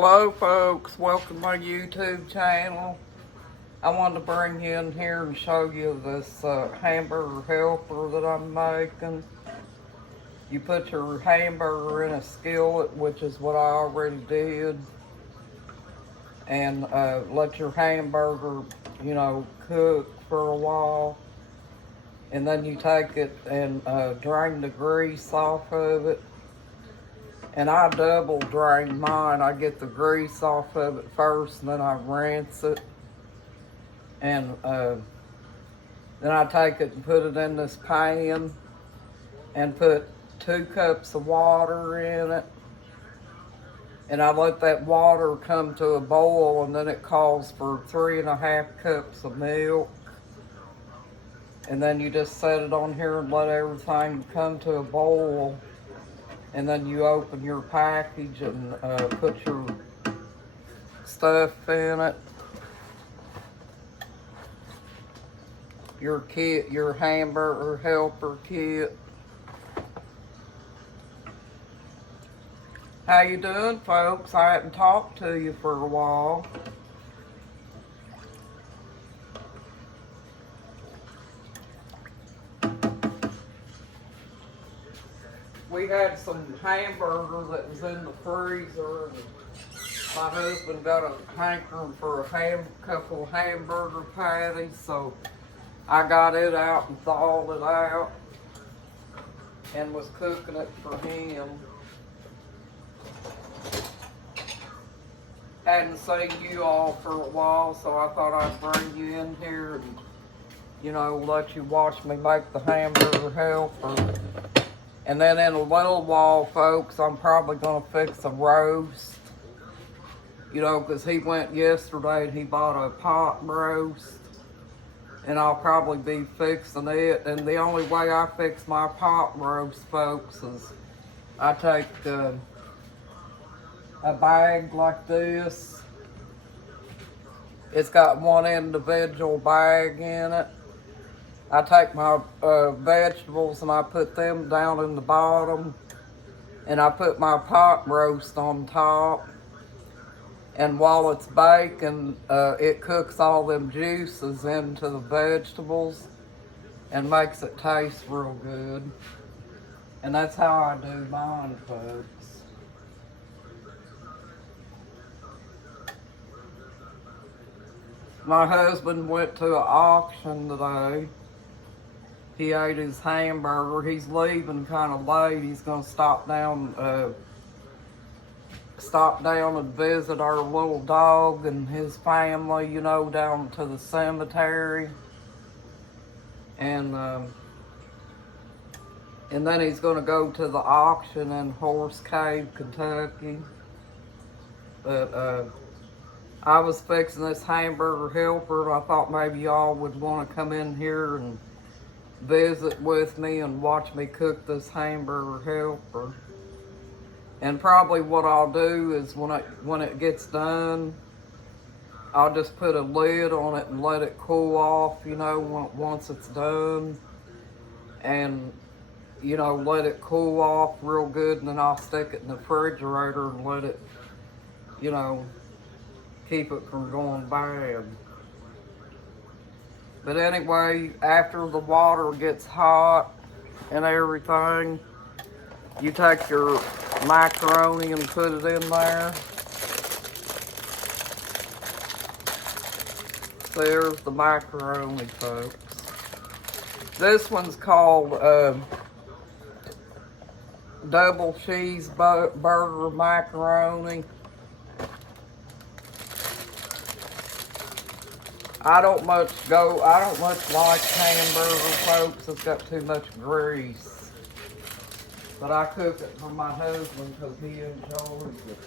Hello folks, welcome to my YouTube channel. I wanted to bring you in here and show you this hamburger helper that I'm making. You put your hamburger in a skillet, which is what I already did, and let your hamburger, cook for a while. And then you take it and drain the grease off of it. And I double drain mine. I get the grease off of it first, and then I rinse it. And then I take it and put it in this pan and put 2 cups of water in it. And I let that water come to a boil, and then it calls for 3.5 cups of milk. And then you just set it on here and let everything come to a boil. And then you open your package and put your stuff in it. Your kit, your hamburger helper kit. How you doing, folks? I hadn't talked to you for a while. We had some hamburger that was in the freezer, and my husband got a hankering for a couple of hamburger patties, so I got it out and thawed it out and was cooking it for him. Hadn't seen you all for a while, so I thought I'd bring you in here and, let you watch me make the hamburger helper. And then in a little while, folks, I'm probably going to fix a roast. Because he went yesterday and he bought a pot roast. And I'll probably be fixing it. And the only way I fix my pot roast, folks, is I take a bag like this. It's got one individual bag in it. I take my vegetables and I put them down in the bottom, and I put my pot roast on top. And while it's baking, it cooks all them juices into the vegetables and makes it taste real good. And that's how I do mine, folks. My husband went to an auction today. He ate his hamburger. He's leaving kind of late. He's going to stop down and visit our little dog and his family, down to the cemetery. And then he's going to go to the auction in Horse Cave, Kentucky. But I was fixing this hamburger helper, and I thought maybe y'all would want to come in here and visit with me and watch me cook this hamburger helper. And probably what I'll do is when it gets done, I'll just put a lid on it and let it cool off, once it's done. And, let it cool off real good, and then I'll stick it in the refrigerator and let it, keep it from going bad. But anyway, after the water gets hot and everything, you take your macaroni and put it in there. There's the macaroni, folks. This one's called double cheese burger macaroni. I don't much like hamburger, folks. It's got too much grease. But I cook it for my husband because he enjoys it,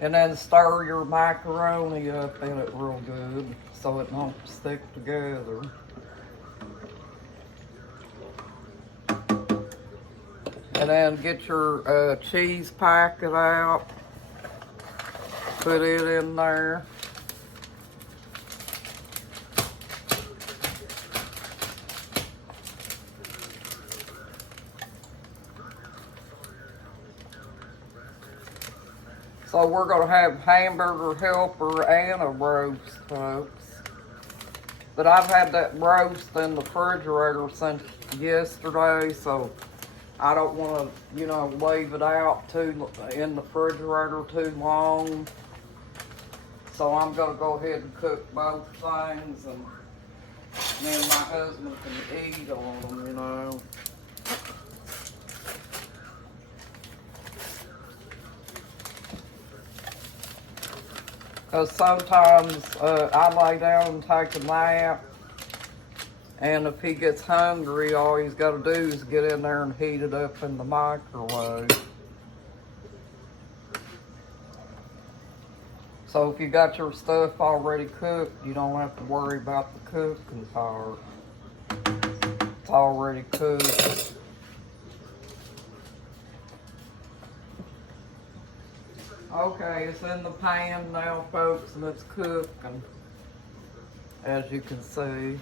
And then stir your macaroni up in it real good so it don't stick together. And then get your cheese packet out. Put it in there. So we're gonna have hamburger helper and a roast, folks. But I've had that roast in the refrigerator since yesterday, so I don't want to, leave it out in the refrigerator too long. So I'm gonna go ahead and cook both things, and then my husband can eat on them, Because sometimes I lay down and take a nap, and if he gets hungry, all he's got to do is get in there and heat it up in the microwave. So if you got your stuff already cooked, you don't have to worry about the cooking part. It's already cooked. Okay, it's in the pan now, folks, and it's cooking, as you can see.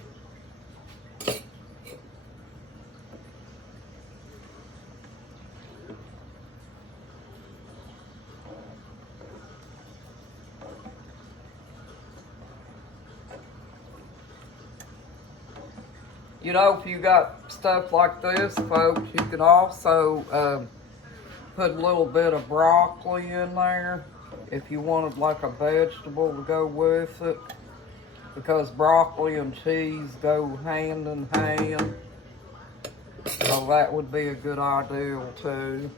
If you got stuff like this, folks, you can also put a little bit of broccoli in there if you wanted like a vegetable to go with it, because broccoli and cheese go hand in hand. So that would be a good idea too.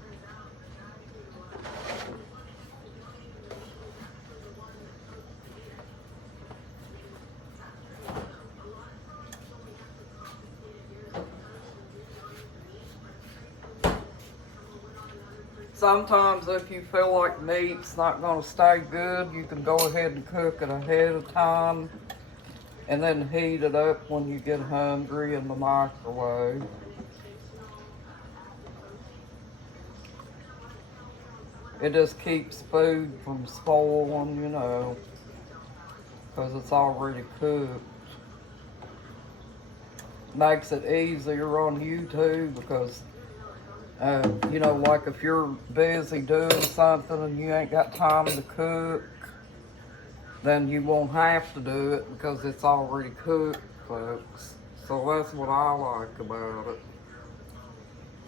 Sometimes if you feel like meat's not going to stay good, you can go ahead and cook it ahead of time and then heat it up when you get hungry in the microwave. It just keeps food from spoiling, because it's already cooked. Makes it easier on you too, because like if you're busy doing something and you ain't got time to cook, then you won't have to do it because it's already cooked, folks. So that's what I like about it.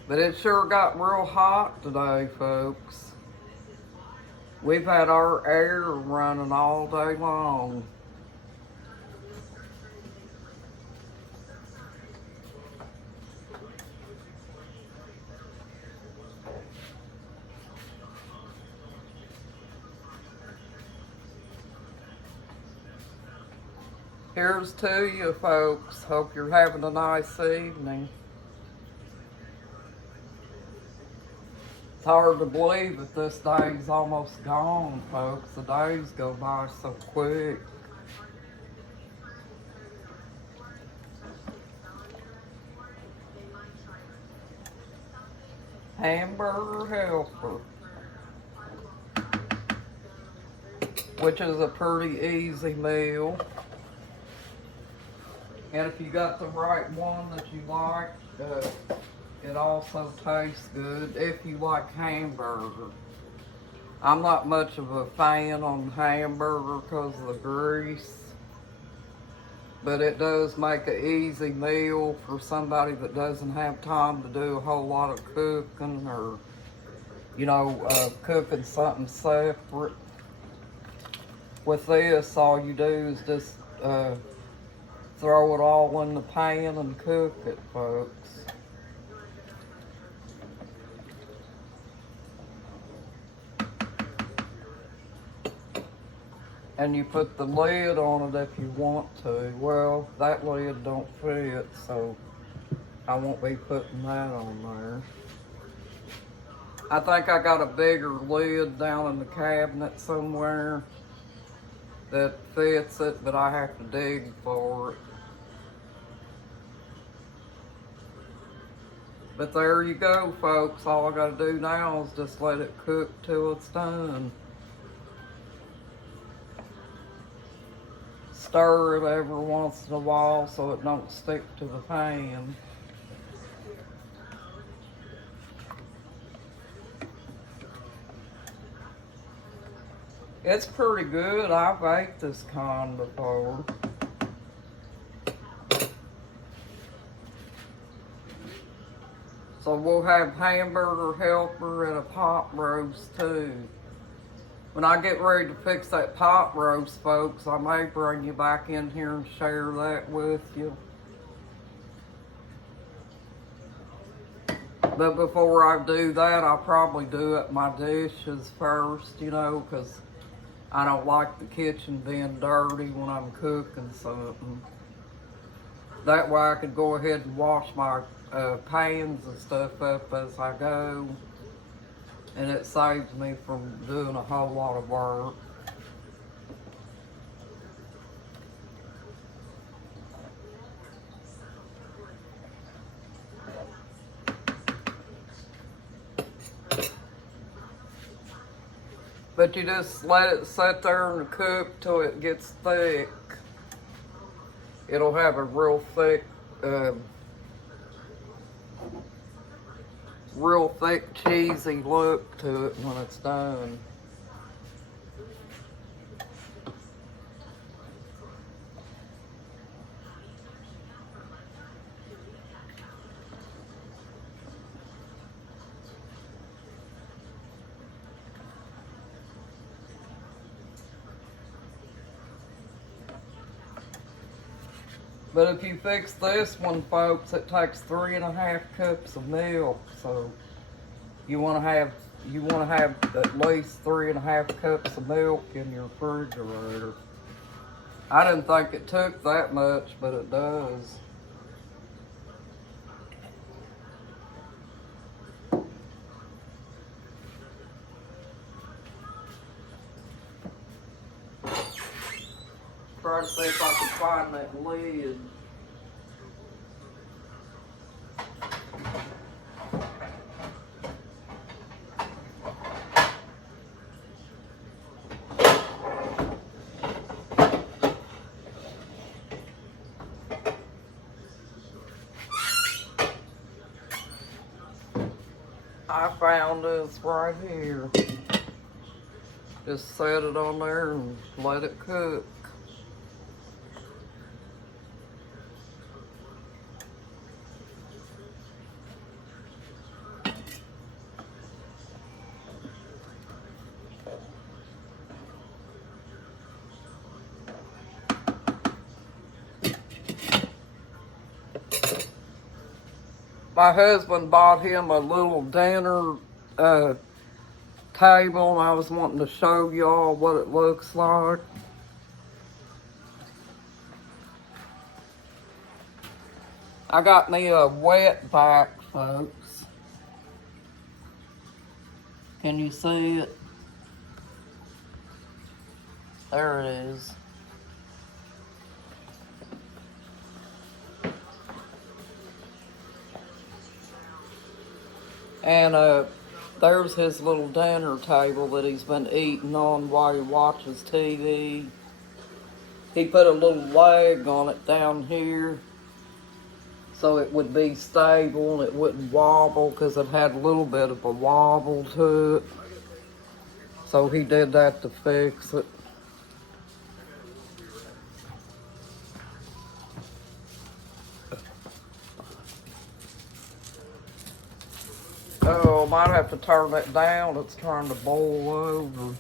But it sure got real hot today, folks. We've had our air running all day long. Here's to you, folks. Hope you're having a nice evening. It's hard to believe that this day's almost gone, folks. The days go by so quick. Hamburger helper, which is a pretty easy meal. And if you got the right one that you like, it also tastes good if you like hamburger. I'm not much of a fan on hamburger because of the grease, but it does make an easy meal for somebody that doesn't have time to do a whole lot of cooking, or, cooking something separate. With this, all you do is just throw it all in the pan and cook it, folks. And you put the lid on it if you want to. Well, that lid don't fit, so I won't be putting that on there. I think I got a bigger lid down in the cabinet somewhere that fits it, but I have to dig for it. But there you go, folks. All I gotta do now is just let it cook till it's done. Stir it every once in a while so it don't stick to the pan. It's pretty good. I've ate this kind before. So we'll have hamburger helper and a pot roast too. When I get ready to fix that pot roast, folks, I may bring you back in here and share that with you. But before I do that, I'll probably do up my dishes first, you know, because I don't like the kitchen being dirty when I'm cooking something. That way I could go ahead and wash my pans and stuff up as I go. And it saves me from doing a whole lot of work. But you just let it sit there and cook till it gets thick. It'll have a real thick cheesy look to it when it's done. But if you fix this one, folks, it takes 3.5 cups of milk. So you want to have at least 3.5 cups of milk in your refrigerator. I didn't think it took that much, but it does. Try to see if I can find that lid. I found this right here. Just set it on there and let it cook. My husband bought him a little dinner table, and I was wanting to show y'all what it looks like. I got me a wet back, folks. Can you see it? There it is. And there's his little dinner table that he's been eating on while he watches TV. He put a little leg on it down here so it would be stable and it wouldn't wobble, because it had a little bit of a wobble to it. So he did that to fix it. Oh, might have to turn that down. It's trying to boil over.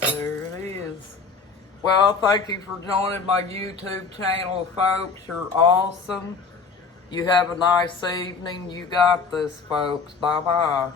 There it is. Well, thank you for joining my YouTube channel, folks. You're awesome. You have a nice evening. You got this, folks. Bye-bye.